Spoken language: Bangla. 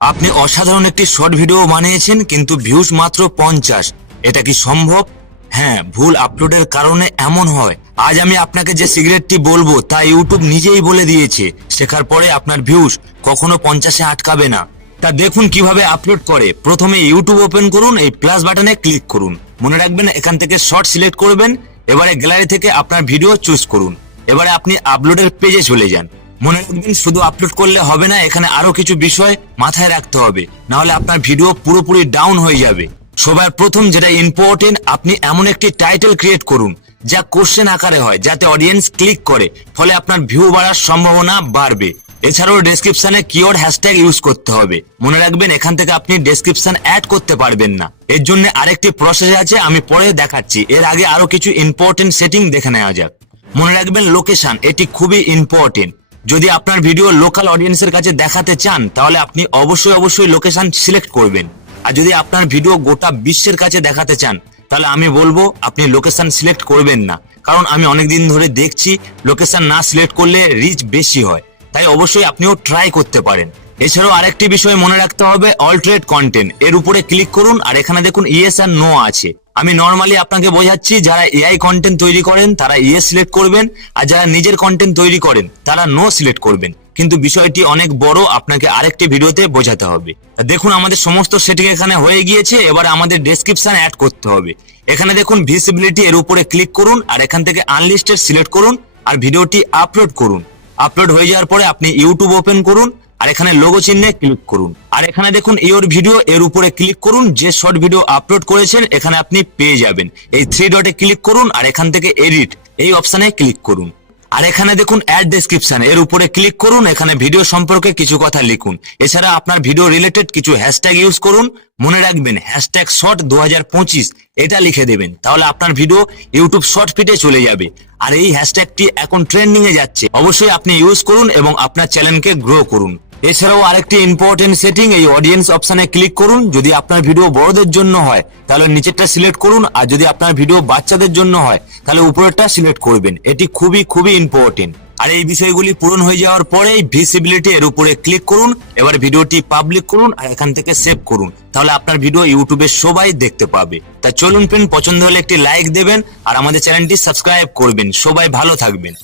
আপনি অসাধারণ একটি শর্ট ভিডিও বানিয়েছেন কিন্তু ভিউজ মাত্র 50। এটা কি সম্ভব? হ্যাঁ, ভুল আপলোডের কারণে এমন হয়। আজ আমি আপনাকে যে সিক্রেটটি বলবো তা ইউটিউব নিজেই বলে দিয়েছে। শেখার পরে আপনার ভিউজ কখনো 50-এ আটকাবে না। তা দেখুন কিভাবে আপলোড করে। প্রথমে ইউটিউব ওপেন করুন, এই প্লাস বাটনে ক্লিক করুন। মনে রাখবেন এখান থেকে শর্ট সিলেক্ট করবেন। এবারে গ্যালারি থেকে আপনার ভিডিও চুজ করুন। এবারে আপনি আপলোডের পেজে চলে যান। মনে রাখবেন শুধু আপলোড করলে হবে না, এখানে আরো কিছু বিষয় মাথায় রাখতে হবে, না হলে আপনার ভিডিও পুরোপুরি ডাউন হয়ে যাবে। সবার প্রথম যেটা ইম্পর্টেন্ট, আপনি এমন একটি টাইটেল ক্রিয়েট করুন যা কোশ্চেন আকারে হয়, যাতে অডিয়েন্স ক্লিক করে, ফলে আপনার ভিউ বাড়ার সম্ভাবনা বাড়বে। এছাড়াও ডেসক্রিপশনে কিওয়ার্ড হ্যাশট্যাগ ইউজ করতে হবে। মনে রাখবেন এখান থেকে আপনি ডেসক্রিপশন অ্যাড করতে পারবেন না। এর জন্য আরেকটি প্রসেস আছে, আমি পরে দেখাচ্ছি। এর আগে আরো কিছু ইম্পর্টেন্ট সেটিং দেখে নেওয়া যাক। মনে রাখবেন লোকেশন, এটি খুবই ইম্পর্টেন্ট। যদি আপনার ভিডিও লোকাল অডিয়েন্সের কাছে দেখাতে চান তাহলে আপনি অবশ্যই লোকেশন সিলেক্ট করবেন। আর যদি আপনার ভিডিও গোটা বিশ্বের কাছে দেখাতে চান তাহলে আমি বলবো আপনি লোকেশন সিলেক্ট করবেন না, কারণ আমি অনেকদিন ধরে দেখছি লোকেশন না সিলেক্ট করলে রিচ বেশি হয়। তাই অবশ্যই আপনিও ট্রাই করতে পারেন। এছাড়াও আরেকটি বিষয় মনে রাখতে হবে, অল্টারেট কন্টেন্ট, এর উপরে ক্লিক করুন। আর এখানে দেখুন ইয়েস আর নো আছে। আমি নর্মালি আপনাকে বোঝাচ্ছি, যারা এআই কন্টেন্ট তৈরি করেন তারা ইয়েস সিলেক্ট করবেন, আর যারা নিজের কন্টেন্ট তৈরি করেন তারা নো সিলেক্ট করবেন। কিন্তু বিষয়টি অনেক বড়, আপনাকে আরেকটি ভিডিওতে বোঝাতে হবে। দেখুন আমাদের সমস্ত সেটিং এখানে হয়ে গিয়েছে। এবার আমাদের ডেসক্রিপশন অ্যাড করতে হবে। এখানে দেখুন ভিজিবিলিটি, এর উপরে ক্লিক করুন আর এখান থেকে আনলিস্টেড সিলেক্ট করুন আর ভিডিওটি আপলোড করুন। আপলোড হয়ে যাওয়ার পরে আপনি ইউটিউব ওপেন করুন আর এখানে লোগো চিহ্নে ক্লিক করুন। আর এখানে দেখুন ইওর ভিডিও, এর উপরে ক্লিক করুন। যে শর্ট ভিডিও আপলোড করেছেন এখানে আপনি পেয়ে যাবেন। এই 3 ডটে ক্লিক করুন আর এখান থেকে এডিট এই অপশনে ক্লিক করুন। আর এখানে দেখুন অ্যাড ডেসক্রিপশন, এর উপরে ক্লিক করুন। এখানে ভিডিও সম্পর্কে কিছু কথা লিখুন। এছাড়া আপনার ভিডিও রিলেটেড কিছু হ্যাশট্যাগ ইউজ করুন। মনে রাখবেন হ্যাশট্যাগ শর্ট 2025 এটা লিখে দেবেন, তাহলে আপনার ভিডিও ইউটিউব শর্ট ফিডে চলে যাবে। আর এই হ্যাশট্যাগটি এখন ট্রেন্ডিং এ যাচ্ছে, অবশ্যই আপনি ইউজ করুন এবং আপনার চ্যানেলকে গ্রো করুন। এছাড়াও আরেকটি ইম্পর্টেন্ট সেটিং, এই অডিয়েন্স অপশনে ক্লিক করুন। যদি আপনার ভিডিও বড়দের জন্য হয় তাহলে নিচেরটা সিলেক্ট করুন, আর যদি আপনার ভিডিও বাচ্চাদের জন্য হয় তাহলে উপরেরটা সিলেক্ট করবেন। এটি খুবই ইম্পর্টেন্ট। আর এই বিষয়গুলি পূরণ হয়ে যাওয়ার পরে ভিজিবিলিটি, এর উপরে ক্লিক করুন। এবার ভিডিওটি পাবলিক করুন আর এখান থেকে সেভ করুন, তাহলে আপনার ভিডিও ইউটিউবে সবাই দেখতে পাবে। তা চলুন ফ্রেন্ড, পছন্দ হলে একটি লাইক দেবেন আর আমাদের চ্যানেলটি সাবস্ক্রাইব করবেন। সবাই ভালো থাকবেন।